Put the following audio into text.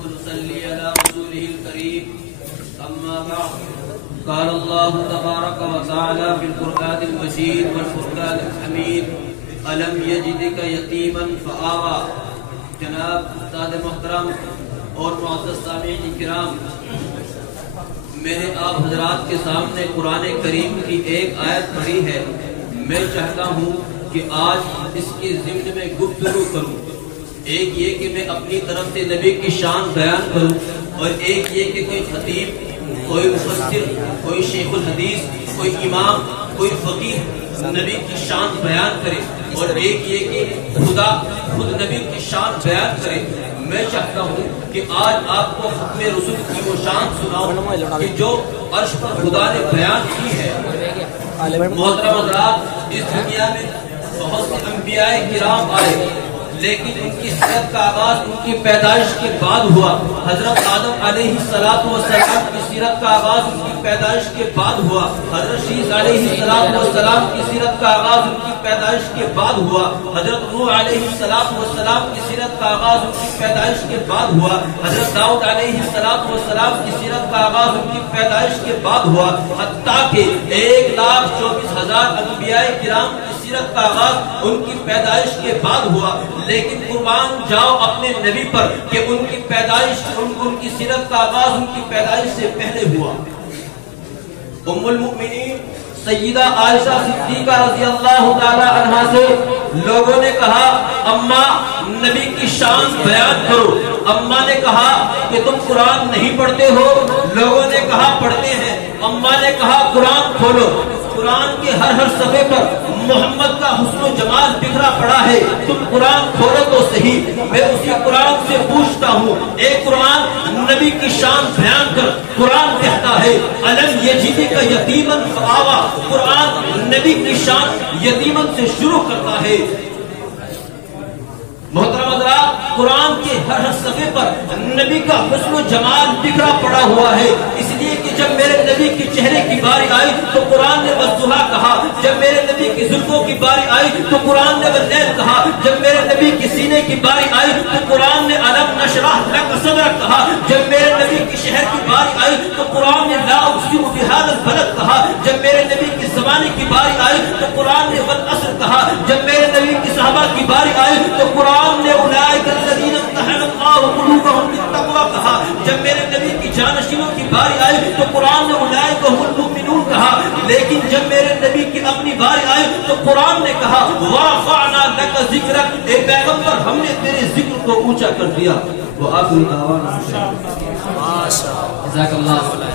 ونصلي على رسوله الكريم أما بعد قال الله تبارك وتعالى في القرآن المجيد والفرقان الحميد ألم يجدك يتيما فآوى. جناب استاد محترم اور معزز سامعین کرام، میرے آپ حضرات کے سامنے قرآن کریم کی ایک آیت پڑھی ہے. میں چاہتا ہوں کہ آج اس کے ضمن میں گفتگو کروں. ایک یہ کہ میں اپنی طرف سے نبی کی شان بیان کروں، اور ایک یہ کہ کوئی خطیب، کوئی مفسر، کوئی شیخ الحدیث، کوئی امام، کوئی فقیہ نبی کی شان بیان کرے، اور ایک یہ کہ خدا خود نبی کی شان بیان کرے. میں چاہتا ہوں کہ آج آپ کو ختم رسول کی وہ شان سناؤں کہ جو عرش پر خدا نے بیان کی ہے. محترم حضرات، اس دنیا میں بہت سے انبیاء کرام آئے، لیکن ان کی سیرت کا آغاز ان کی پیدائش کے بعد ہوا. حضرت آدم علیہ السلام کی سیرت کا آغاز ان کی پیدائش کے بعد ہوا. حضرت شیس علیہ السلام کی سیرت کا آغاز ان کی پیدائش کے بعد ہوا. حضرت نوح علیہ السلام کی سیرت کا آغاز ان کی پیدائش کے بعد ہوا. حضرت داؤد علیہ السلام کی سیرت کا آغاز ان کی پیدائش کے بعد ہوا. حتیٰ کہ 1,24,000 انبیاء کرام کی سیرت کا آغاز ان کی پیدائش کے بعد ہوا. لیکن قربان جاؤ اپنے نبی پر کہ ان کی پیدائش، ان کی سیرت کا آغاز ان کی پیدائش سے پہلے ہوا. ام المؤمنین سیدہ عائشہ صدیقہ رضی اللہ تعالی عنہا سے لوگوں نے کہا اماں نبی کی شان بیان کرو. اماں نے کہا کہ تم قرآن نہیں پڑھتے ہو. لوگوں نے کہا پڑھتے ہیں. اماں نے کہا قرآن کھولو. قرآن کے ہر صفحے پر محمد کا حسن و جمال بکھرا پڑا ہے. تم قرآن کھولو تو صحیح. میں اسی قرآن سے پوچھتا ہوں، اے قرآن نبی کی شان بیان کر. قرآن کہتا ہے الم یجدک یتیما فآوی. قرآن نبی کی شان یتیمن سے شروع کرتا ہے. محترم حضرات، قرآن کے ہر صفحے پر نبی کا حسن و جمال بکھرا پڑا ہوا ہے. اس لیے کہ جب میرے نبی کے چہرے کی باری آئی تو قرآن نے والضحیٰ کہا. جب میرے نبی کی زلفوں کی باری آئی تو قرآن نے واللیل کہا. جب میرے نبی کی سینے کی باری آئی تو قرآن نے الم نشرح لک صدرک کہا. جب میرے نبی کی شہر کی باری آئی تو قرآن نے لا اقسم بہذا البلد کہا. جب میرے نبی کی زمانے کی باری آئی تو قرآن نے والعصر کہا. جب میرے نبی کی صحابہ کی باری آئی تو قرآن نے اولئک الذین امتحن اللہ قلوبهم بالتقوی کہا. جب میرے نبی کی جانشینوں کی باری آئی تو قرآن نے اولئک هم المؤمنون کہا. لیکن جب میرے نبی کی اپنی باری آئی تو قرآن نے کہا ورفعنا لک ذکرک. اے پیغمبر ہم نے تیرے ذکر کو اونچا کر دیا. وآخر دعوانا جزاک اللہ.